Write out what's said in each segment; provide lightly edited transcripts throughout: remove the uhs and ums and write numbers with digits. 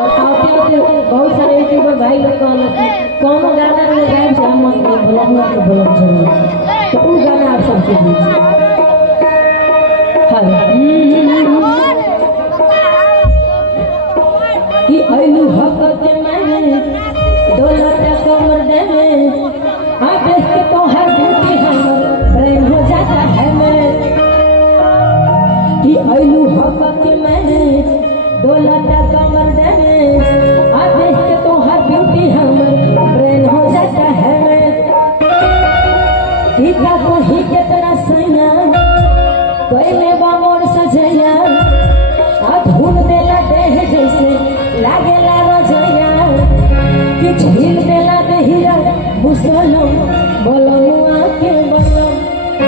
और आते आते बहुत सारे यूट्यूबर भाई लोग कौन गाना में गायब से हम बोलूँगा तो बोलूँ चलो तो वो गाना आप सबसे दीजिए। कि आलू हक के मैंने दौलत कमर दे में आप देख के तो हर ब्यूटी हमर प्रेम हो जाता है मैं कि आलू हक के मैंने दौलत कमर दे में आप देख के तो हर ब्यूटी हमर प्रेम हो जाता है मैं ठीक है को ही कितना सैया कोई में बामोर सजैया आ धुन देला देह जैसे लागेला रजैया कि झील देला देहिया मुसलो बोलमुआ के बलम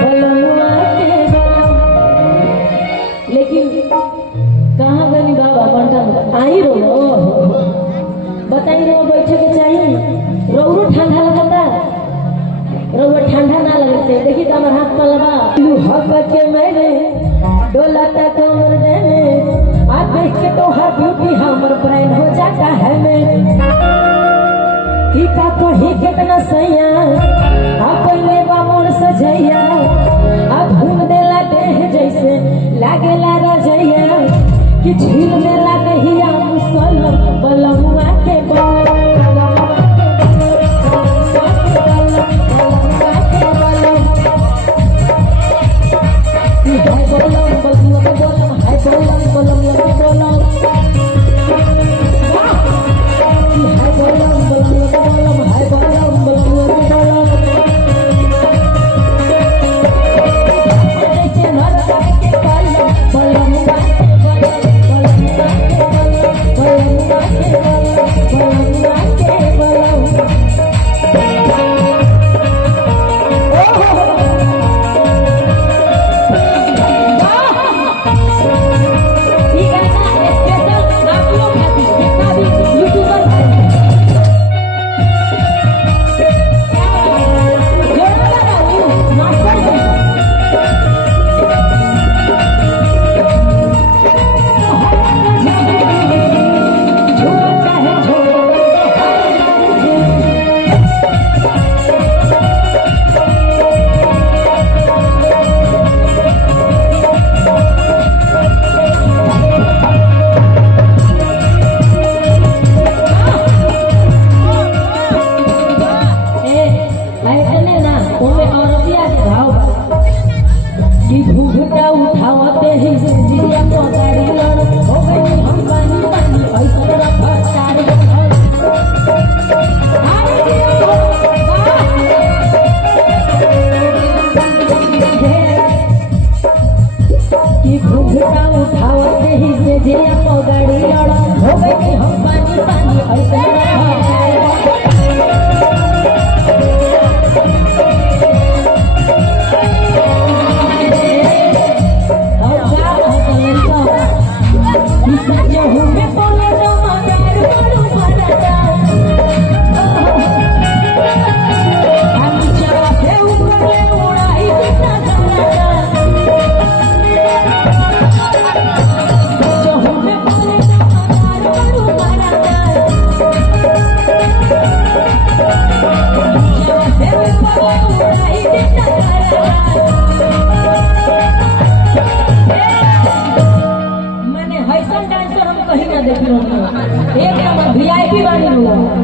बोलमुआ के बलम। लेकिन कहाँ गनी बाबा बंटा आई रो बताई रो बैठे के चाहिए रोरो ठंडा लगता रोरो ठंडा ना लगते देखी तो हमारे हाथ तलबा लू हक के मैंने डोला तक कमर देने आप देख के तो हर ब्यूटी हमर ब्रेन हो जाता है मैं कि का कहीं कितना सैया आप पहले बामोर सजैया आप धुन देला देह जैसे लागेला रजैया कि झील देला दहिया मुसल बलमुआ के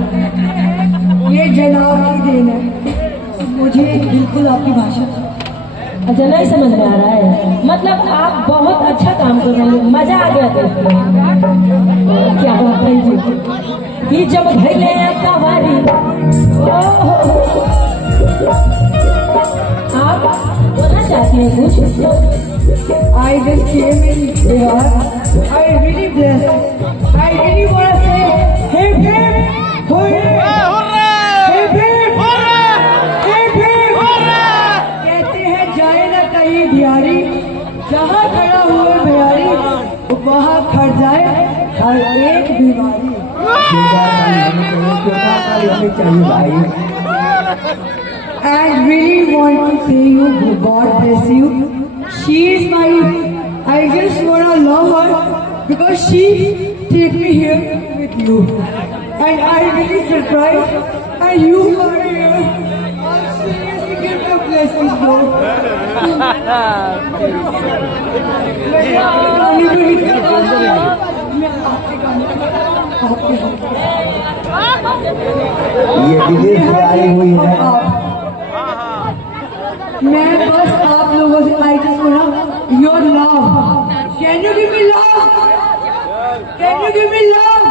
ये जनाब की देन है, मुझे बिल्कुल आपकी भाषा अच्छा नहीं समझ में आ रहा है। मतलब आप बहुत अच्छा काम कर रहे हैं, मजा आ गया देख क्या बात है जी कि जब धैले कवारी आप बोलना चाहती हैं कुछ? I just came in here. I really blessed. I really want to say, hey babe, hooray! Hey babe, hey babe, कहते हैं जाए ना कहीं बिहारी, जहाँ खड़ा हुए बिहारी, वहाँ खड़ जाए हर एक बीमारी। I really want to say you, God bless you. She is my, I just want to love her because she take me here with you. And I really surprised. And you are here. I'm seriously give my blessings, bro. ये विदेश से आई हुई है। मैं बस आप लोगों से आई जस्ट सुना your love. Can you give me love? Can you give me love?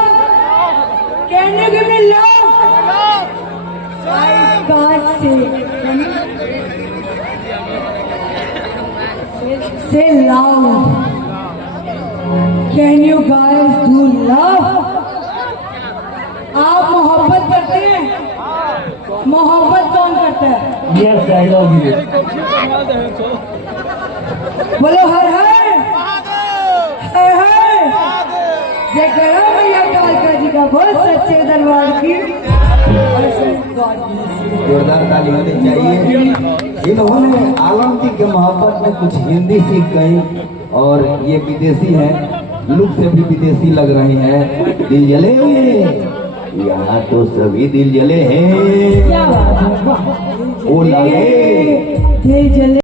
Can you give me love? I can't say loud. Can you guys do love? आप मोहब्बत करते हैं? मोहब्बत कौन करता है? Yes, I love you. बोलो हर हर हर हर जय करो भैया कालका जी का बहुत सच्चे दरबार की जोरदार ताली होनी चाहिए। इन्होंने आलमगीर के मोहब्बत में कुछ हिंदी सीख गई और ये विदेशी है, लुक से भी विदेशी लग रही हैं। दिल जले यहाँ तो सभी दिल जले हैं। क्या बात है, वाह। ओ लगे दिल जले